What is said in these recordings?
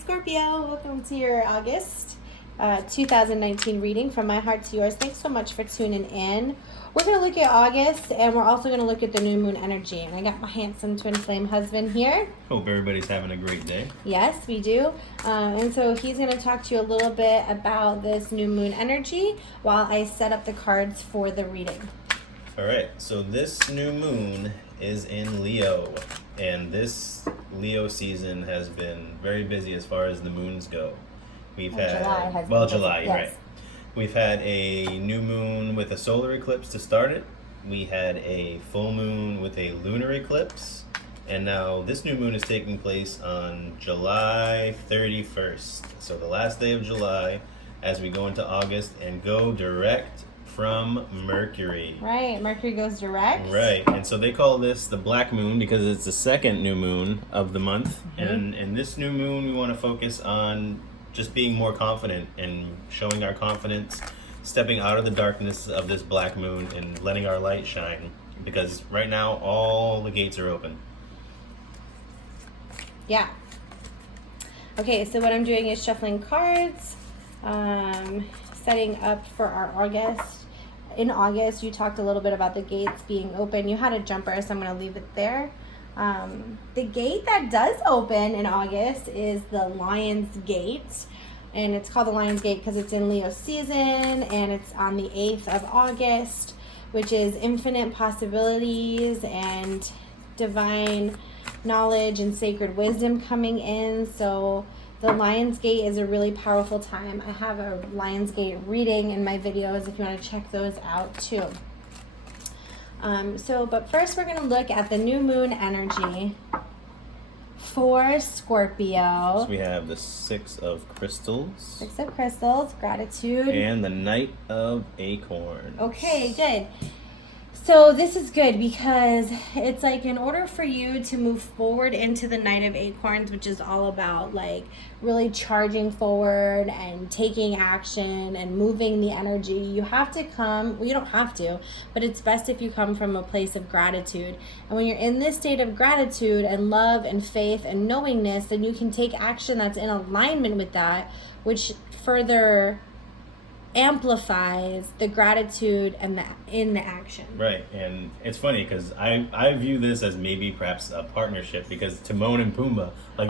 Scorpio, welcome to your August 2019 reading from my heart to yours. Thanks so much for tuning in. We're going to look at August, and we're also going to look at the new moon energy. And I got my handsome twin flame husband here. Hope everybody's having a great day. Yes, we do. And so he's going to talk to you a little bit about this new moon energy while I set up the cards for the reading. All right, so this new moon is in Leo, and this Leo season has been very busy as far as the moons go. We've had July, yes. Right. We've had a new moon with a solar eclipse to start it. We had a full moon with a lunar eclipse, and now this new moon is taking place on July 31st. So the last day of July, as we go into August and go direct from Mercury. Right, Mercury goes direct. Right, and so they call this the black moon because it's the second new moon of the month. Mm-hmm. And in this new moon, we want to focus on just being more confident and showing our confidence, stepping out of the darkness of this black moon and letting our light shine. Because right now, all the gates are open. Yeah. Okay, so what I'm doing is shuffling cards, setting up for our August. In August, you talked a little bit about the gates being open. You had a jumper, so I'm going to leave it there. The gate that does open in August is the Lion's Gate. And it's called the Lion's Gate because it's in Leo season, and it's on the 8th of August, which is infinite possibilities and divine knowledge and sacred wisdom coming in. So the Lion's Gate is a really powerful time. I have a Lion's Gate reading in my videos if you want to check those out too. But first we're going to look at the new moon energy for Scorpio. So we have the Six of Crystals. Six of Crystals, gratitude. And the Knight of Acorns. Okay, good. So this is good because it's like in order for you to move forward into the Knight of Acorns, which is all about like really charging forward and taking action and moving the energy, you have to come, well, you don't have to, but it's best if you come from a place of gratitude. And when you're in this state of gratitude and love and faith and knowingness, then you can take action that's in alignment with that, which further amplifies the gratitude and the action. Right, and it's funny because I view this as maybe perhaps a partnership because Timon and Pumbaa, like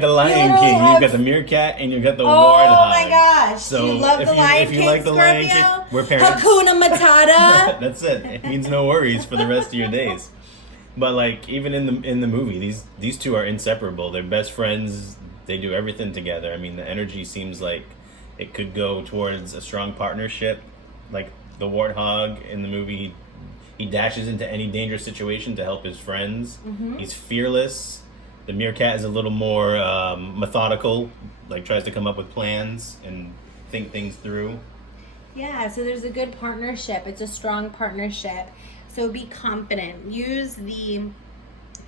the Lion King, you've got the meerkat and you've got the warthog. Oh my gosh! So you love the Lion King, like the Lion King, we're parents. Hakuna Matata. That's it. It means no worries for the rest of your days. But like even in the movie, these two are inseparable. They're best friends. They do everything together. I mean, the energy seems like it could go towards a strong partnership. Like the warthog in the movie, he dashes into any dangerous situation to help his friends. Mm-hmm. He's fearless. The meerkat is a little more methodical, like tries to come up with plans and think things through. Yeah, so there's a good partnership. It's a strong partnership. So be confident. Use the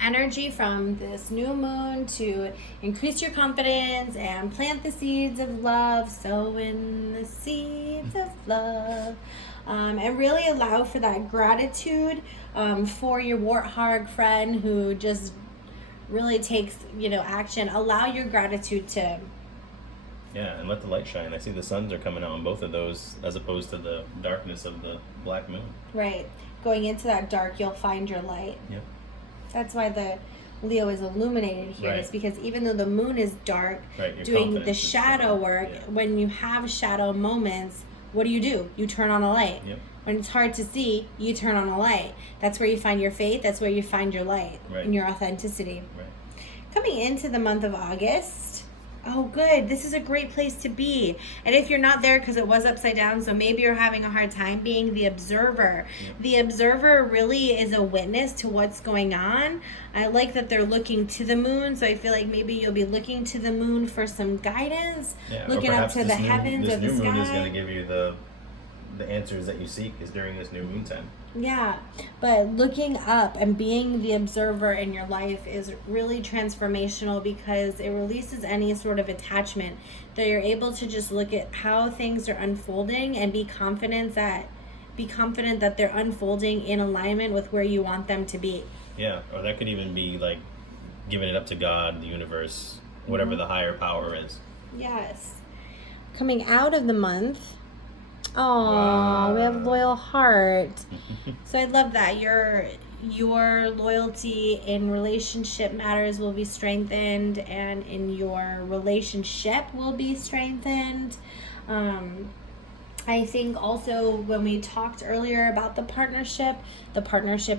energy from this new moon to increase your confidence and plant the seeds of love, sow in the seeds of love, and really allow for that gratitude for your warthog friend who just really takes action. Allow your gratitude to and let the light shine. I see the suns are coming out on both of those as opposed to the darkness of the black moon. Right, going into that dark you'll find your light. Yep. That's why the Leo is illuminated here. Right. It's because even though the moon is dark, doing the shadow work, when you have shadow moments, what do? You turn on a light. Yep. When it's hard to see, you turn on a light. That's where you find your faith. That's where you find your light and your authenticity. Right. Coming into the month of August. Oh, good. This is a great place to be. And if you're not there because it was upside down, so maybe you're having a hard time being the observer. Yep. The observer really is a witness to what's going on. I like that they're looking to the moon, so I feel like maybe you'll be looking to the moon for some guidance, looking up to the heavens or the sky. This new moon is going to give you the answers that you seek is during this new moon time. Yeah, but looking up and being the observer in your life is really transformational because it releases any sort of attachment, that you're able to just look at how things are unfolding and be confident that they're unfolding in alignment with where you want them to be. Yeah, or that could even be like giving it up to God, the universe, whatever the higher power is. Yes. Coming out of the month, oh, Wow. we have loyal heart. So I love that. Your loyalty in relationship matters will be strengthened, and in your relationship will be strengthened. I think also when we talked earlier about the partnership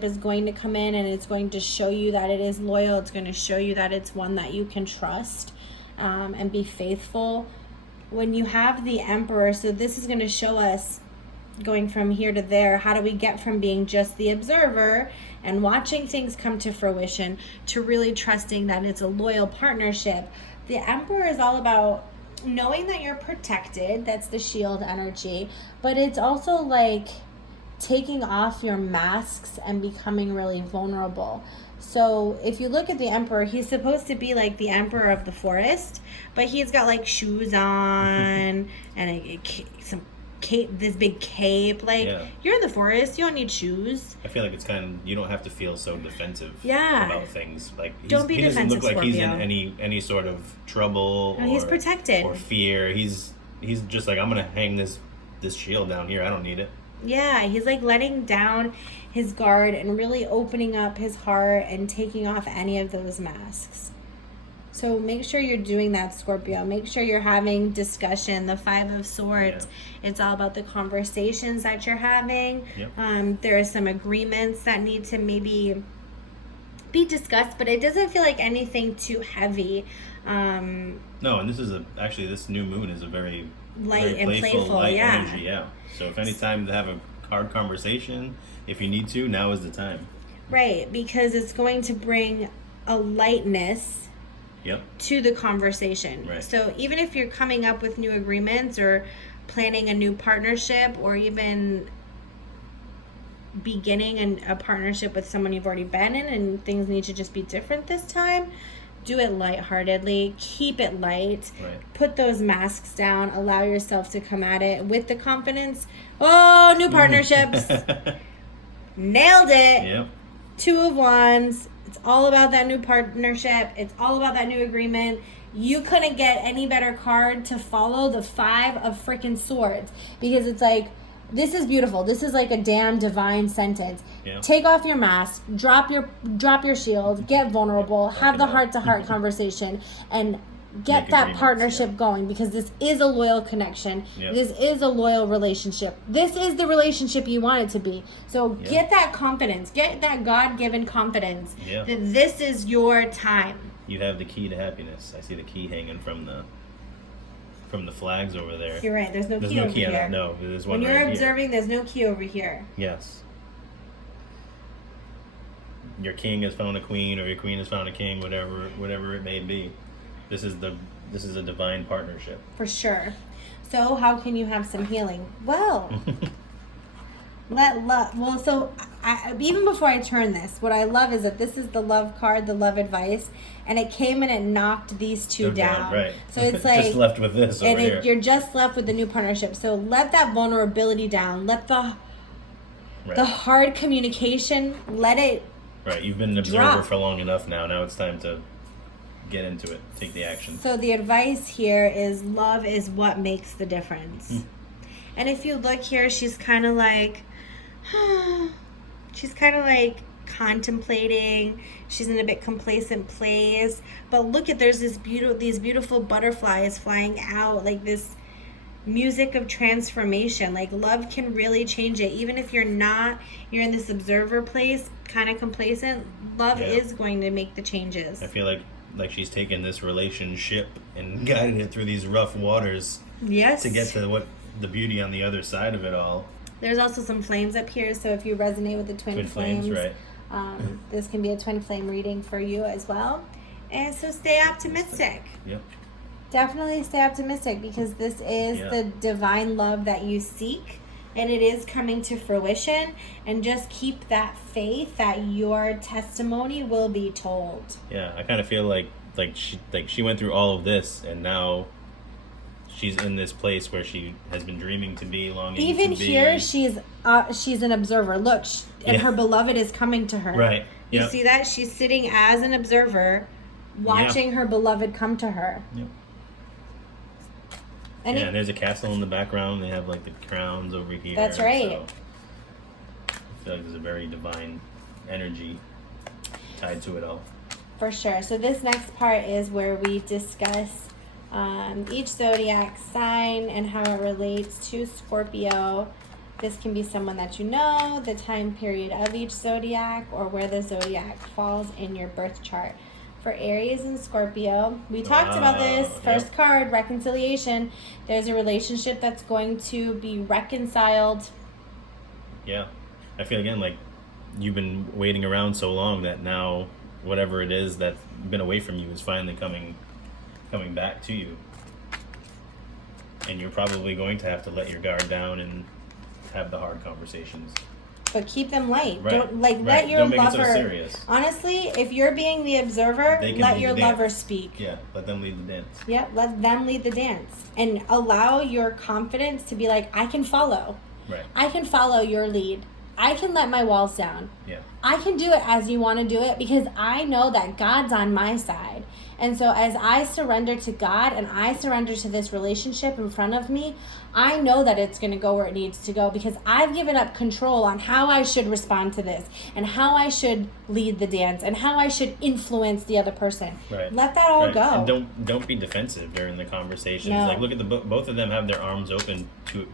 is going to come in and it's going to show you that it is loyal. It's going to show you that it's one that you can trust and be faithful. When you have the Emperor, so this is going to show us going from here to there, how do we get from being just the observer and watching things come to fruition to really trusting that it's a loyal partnership. The Emperor is all about knowing that you're protected. That's the shield energy, but it's also like taking off your masks and becoming really vulnerable. So if you look at the Emperor, he's supposed to be like the Emperor of the forest, but he's got like shoes on and some cape, this big cape. Like, you're in the forest, you don't need shoes. I feel like it's kind of, you don't have to feel so defensive about things. Like, don't be defensive, he doesn't look like Scorpio. he's in any sort of trouble. No, he's protected. Or fear. He's just like, I'm gonna hang this shield down here. I don't need it. Yeah, he's like letting down his guard and really opening up his heart and taking off any of those masks. So make sure you're doing that, Scorpio. Make sure you're having discussion. The Five of Swords, it's all about the conversations that you're having. There are some agreements that need to maybe be discussed, but it doesn't feel like anything too heavy. No, and this new moon is a very light very and playful light energy. So if any time to have a hard conversation, if you need to, now is the time. Right, because it's going to bring a lightness to the conversation. Right. So even if you're coming up with new agreements or planning a new partnership or even beginning a partnership with someone you've already been in and things need to just be different this time, do it lightheartedly. Keep it light. Right. Put those masks down. Allow yourself to come at it with the confidence. Oh, new partnerships. Nailed it. Yep. Two of Wands. It's all about that new partnership. It's all about that new agreement. You couldn't get any better card to follow the Five of freaking Swords, because it's like, this is beautiful. This is like a damn divine sentence. Take off your mask, drop your shield, get vulnerable, have the heart-to-heart conversation, and get that partnership going, because this is a loyal connection. This is a loyal relationship. This is the relationship you want it to be. So get that confidence, get that God-given confidence that this is your time. You have the key to happiness. I see the key hanging from the flags over there. You're right. There's no key over here. No, there's one when you're right observing, here. There's no key over here. Yes. Your king has found a queen, or your queen has found a king, whatever it may be. This is a divine partnership. For sure. So how can you have some healing? Well, let love. Well, so even before I turn this, what I love is that this is the love card, the love advice, and it came and it knocked these two down. Right. So it's like just left with this over here. You're just left with the new partnership. So let that vulnerability down. Let the hard communication. Let it. Right. You've been an observer for long enough now. Now it's time to get into it. Take the action. So the advice here is love is what makes the difference. And if you look here, she's kind of like contemplating. She's in a bit complacent place. But look at, there's these beautiful butterflies flying out, like this music of transformation. Like, love can really change it. Even if you're in this observer place, kind of complacent, love is going to make the changes. I feel like she's taken this relationship and guided it through these rough waters. Yes. To get to the beauty on the other side of it all. There's also some flames up here, so if you resonate with the twin flames, right. This can be a twin flame reading for you as well. And so stay optimistic. Yep. Definitely stay optimistic, because this is the divine love that you seek, and it is coming to fruition. And just keep that faith that your testimony will be told. Yeah, I kind of feel like she went through all of this, and now she's in this place where she has been dreaming to be, longing even to be. Here, she's an observer. Look, and her beloved is coming to her. Right. You see that? She's sitting as an observer, watching her beloved come to her. Yep. And yeah, there's a castle in the background. They have like the crowns over here. That's right. So I feel like there's a very divine energy tied to it all. For sure. So this next part is where we discuss each zodiac sign and how it relates to Scorpio. This can be someone that you know, the time period of each zodiac, or where the zodiac falls in your birth chart. For Aries and Scorpio, we talked about this. First card, reconciliation. There's a relationship that's going to be reconciled. Yeah. I feel again like you've been waiting around so long that now whatever it is that's been away from you is finally coming back to you. And you're probably going to have to let your guard down and have the hard conversations. But keep them light. Right. Don't let Right. your Don't make lover. it so serious. Honestly, if you're being the observer, They can let lead your the lover dance. speak. Yeah, let them lead the dance. Yep, let them lead the dance. And allow your confidence to be like, I can follow. Right. I can follow your lead. I can let my walls down. Yeah. I can do it as you want to do it because I know that God's on my side. And so as I surrender to God and I surrender to this relationship in front of me, I know that it's going to go where it needs to go because I've given up control on how I should respond to this and how I should lead the dance and how I should influence the other person. Right. Let that all Right. go. And don't be defensive during the conversations. No. Like look at both of them have their arms open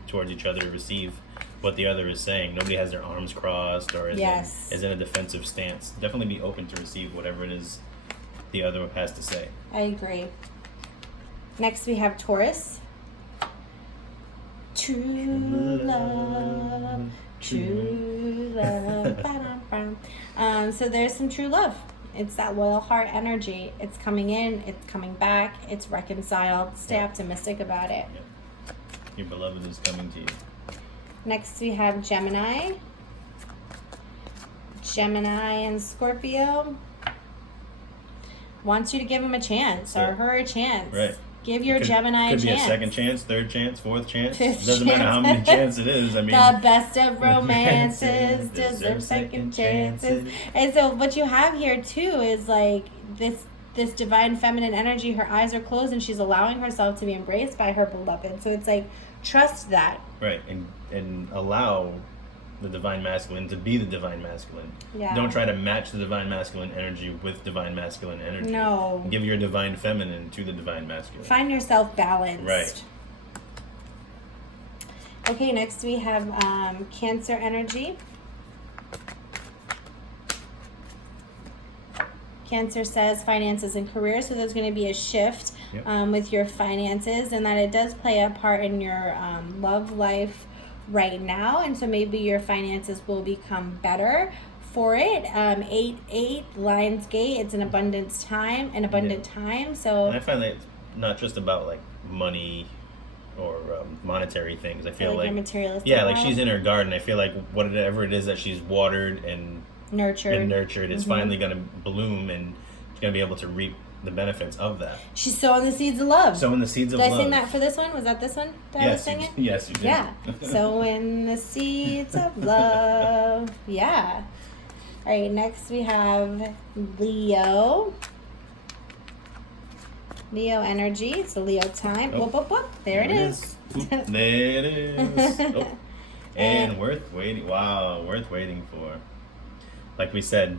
towards each other to receive what the other is saying. Nobody has their arms crossed or is in a defensive stance. Definitely be open to receive whatever it is the other has to say. I agree. Next we have Taurus. True love, true love. Ba-dum-bum. So there's some true love. It's that loyal heart energy. It's coming in, it's coming back, it's reconciled. Stay optimistic about it. Yeah. Your beloved is coming to you. Next we have Gemini. Gemini and Scorpio wants you to give him a chance or her a chance. Right. Give your Gemini a chance. Could be a second chance, third chance, fourth chance. Fifth Doesn't matter how many chances it is. I mean, the best of romances deserve second chances. And so what you have here too is like this divine feminine energy. Her eyes are closed and she's allowing herself to be embraced by her beloved. So it's like, trust that. Right. And allow the divine masculine to be the divine masculine. Yeah. Don't try to match the divine masculine energy with divine masculine energy. No. Give your divine feminine to the divine masculine. Find yourself balanced. Right. Okay, next we have Cancer energy. Cancer says finances and career, so there's going to be a shift with your finances, and that it does play a part in your love life right now, and so maybe your finances will become better for it. 8-8 Lionsgate, it's an abundant time. So and I find that it's not just about like money or monetary things. I feel like materialistic. Yeah, like she's in her garden. I feel like whatever it is that she's watered and nurtured is finally going to bloom, and she's going to be able to reap the benefits of that. She's sowing the seeds of love. Sowing the seeds of love. Did I sing that for this one? Was that this one that I was singing? Yes, you did. Yeah. Sowing the seeds of love. Yeah. All right, next we have Leo. Leo energy. So Leo time. Oh. Whoop, whoop, whoop. There it is. Oop, there it is. Oh. And worth waiting. Wow, worth waiting for. Like we said,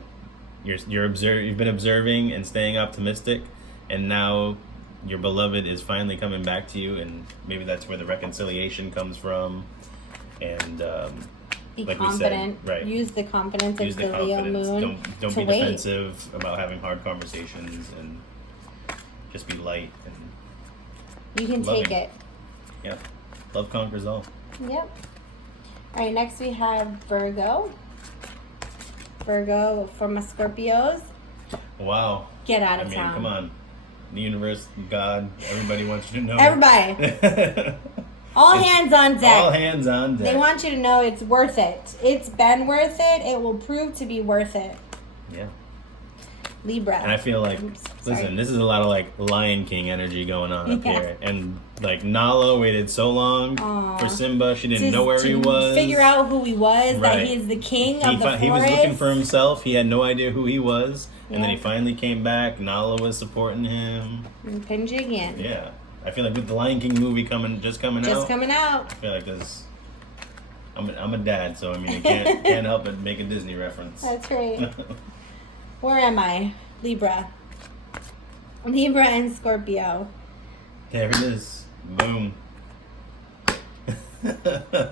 you've been observing and staying optimistic, and now your beloved is finally coming back to you, and maybe that's where the reconciliation comes from. And be like confident. We said, right. Use the confidence Use of the the Leo confidence. moon. Don't to be wait. defensive about having hard conversations, and just be light and You can loving. take it. Yeah, love conquers all. Yep. All right, next we have Virgo. Virgo from a Scorpios. Wow. Get out of I mean, town. come on. The universe, God, everybody wants you to know. Everybody. All hands on deck. All hands on deck. They want you to know it's worth it. It's been worth it. It will prove to be worth it. Yeah. Libra. And I feel like, listen, this is a lot of like Lion King energy going on up here. And like Nala waited so long for Simba. She didn't know where he was. Figure out who he was, Right. that he's the king of the forest. He was looking for himself. He had no idea who he was. And then he finally came back. Nala was supporting him. And pinned you again. Yeah. I feel like with the Lion King movie coming out. I feel like this. I'm a dad, so I mean, I can't help but make a Disney reference. That's right. Where am I? Libra and Scorpio. There it is. Boom.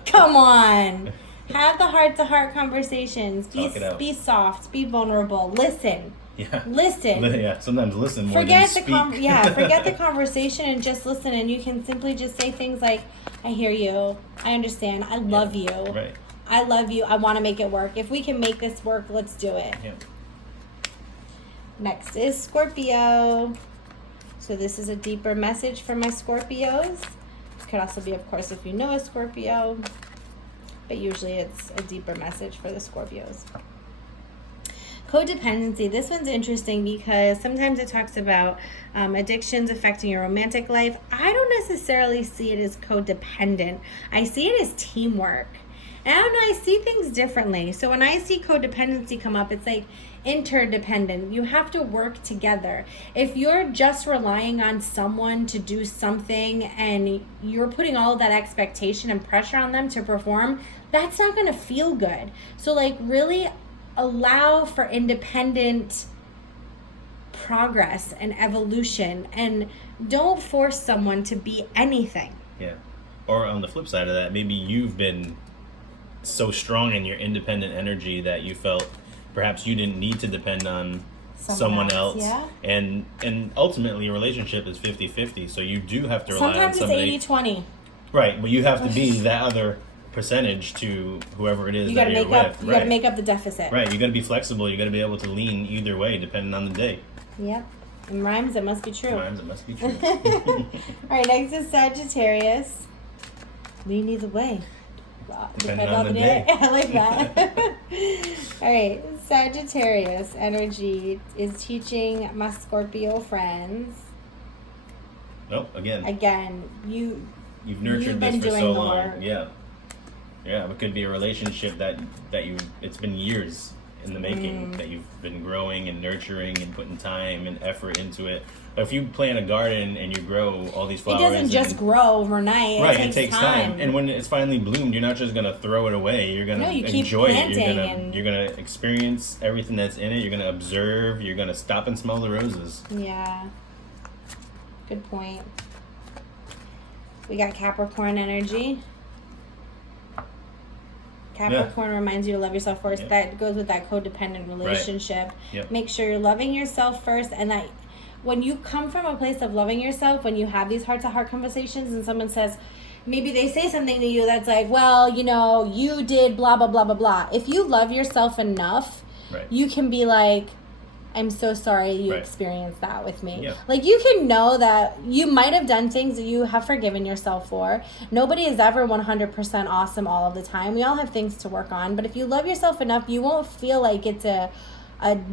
Come on. Have the heart-to-heart conversations. Talk it out. Be soft. Be vulnerable. Listen. Yeah. Listen. Yeah. Sometimes listen more than speak. Forget the conversation and just listen. And you can simply just say things like, "I hear you. I understand. I love you. Right. I love you. I want to make it work. If we can make this work, let's do it." Yeah. Next is Scorpio. So this is a deeper message for my Scorpios. This could also be, of course, if you know a Scorpio. But usually it's a deeper message for the Scorpios. Codependency. This one's interesting because sometimes it talks about addictions affecting your romantic life. I don't necessarily see it as codependent. I see it as teamwork. And I don't know, I see things differently. So when I see codependency come up, it's like interdependent. You have to work together. If you're just relying on someone to do something and you're putting all of that expectation and pressure on them to perform, that's not going to feel good. So like really allow for independent progress and evolution, and don't force someone to be anything. Yeah. Or on the flip side of that, maybe you've been so strong in your independent energy that you felt perhaps you didn't need to depend on someone else. Yeah. And ultimately a relationship is 50-50, so you do have to rely Sometimes on somebody. it's 80-20. Right, but you have to be that other percentage to whoever it is that you're with. You got to make up the deficit. Right, you got to be flexible. You got to be able to lean either way depending on the day. Yep. In rhymes, it must be true. Rhymes, it must be true. All right, next is Sagittarius. Lean either way. Depending on the day. I like that. All right, Sagittarius energy is teaching my Scorpio friends. Nope, Again, you've nurtured you've this been for doing so the long. work. Yeah, it could be a relationship that it's been years in the making, that you've been growing and nurturing and putting time and effort into it. But if you plant a garden and you grow all these flowers, it doesn't just grow overnight. Right, it takes time. And when it's finally bloomed, you're not just gonna throw it away. You're gonna enjoy it. You're gonna experience everything that's in it. You're gonna observe. You're gonna stop and smell the roses. Yeah. Good point. We got Capricorn energy. Capricorn reminds you to love yourself first. Yep. That goes with that codependent relationship. Right. Yep. Make sure you're loving yourself first, and that when you come from a place of loving yourself, when you have these heart-to-heart conversations and someone says, maybe they say something to you that's like, well, you know, you did blah, blah, blah, blah, blah. If you love yourself enough, you can be like, I'm so sorry you experienced that with me. Yeah. Like, you can know that you might have done things that you have forgiven yourself for. Nobody is ever 100% awesome all of the time. We all have things to work on. But if you love yourself enough, you won't feel like it's a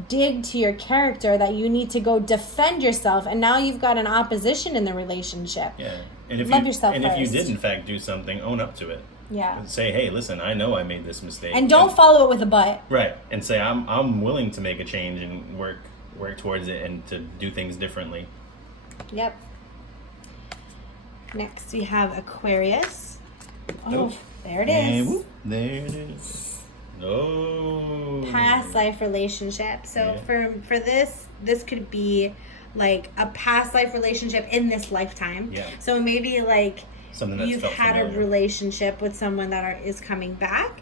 dig to your character that you need to go defend yourself. And now you've got an opposition in the relationship. Yeah. And if love yourself first. If you did, in fact, do something, own up to it. Yeah. Say, hey, listen, I know I made this mistake. And don't follow it with a but. Right. And say, I'm willing to make a change and work towards it and to do things differently. Yep. Next we have Aquarius. Oh, there it is. And there it is. Oh. Past life relationship. So for this could be like a past life relationship in this lifetime. Yeah. So maybe like something that's you've had a relationship with someone that is coming back.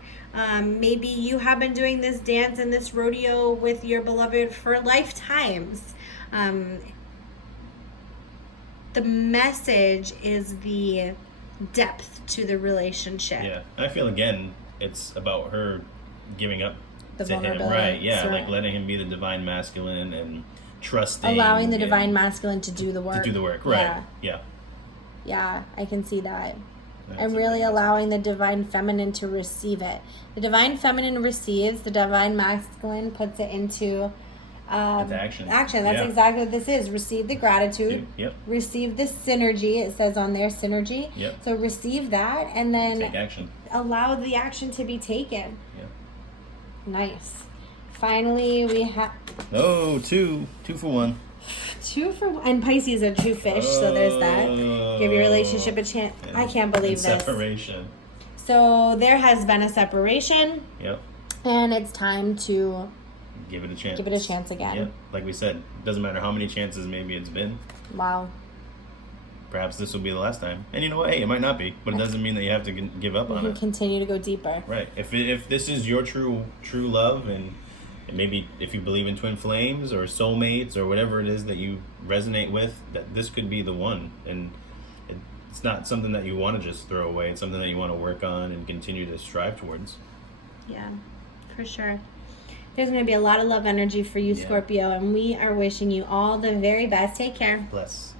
Maybe you have been doing this dance and this rodeo with your beloved for lifetimes. The message is the depth to the relationship. Yeah. I feel, again, it's about her giving up the to him. Right. Yeah. Like letting him be the divine masculine and trusting. Allowing the divine masculine to do the work. Right. Yeah. Yeah, I can see that. And really allowing the divine feminine to receive it. The divine feminine receives, the divine masculine puts it into action. That's exactly what this is. Receive the gratitude. Yep. Receive the synergy. It says on there, synergy. Yep. So receive that and then take action. Allow the action to be taken. Yep. Nice. finally, we have Oh, two for one. 2 for 1. And Pisces are 2 fish, so there's that. Give your relationship a chance. I can't believe this. Separation. So there has been a separation. Yep. And it's time to give it a chance. Give it a chance again. Yep. Like we said, doesn't matter how many chances maybe it's been. Wow. Perhaps this will be the last time. And you know what? Hey, it might not be, but it doesn't mean that you have to give up on it. You can continue to go deeper. Right. If this is your true love, and maybe if you believe in twin flames or soulmates or whatever it is that you resonate with, that this could be the one. And it's not something that you want to just throw away. It's something that you want to work on and continue to strive towards. Yeah, for sure. There's going to be a lot of love energy for you, Scorpio, and we are wishing you all the very best. Take care. Bless.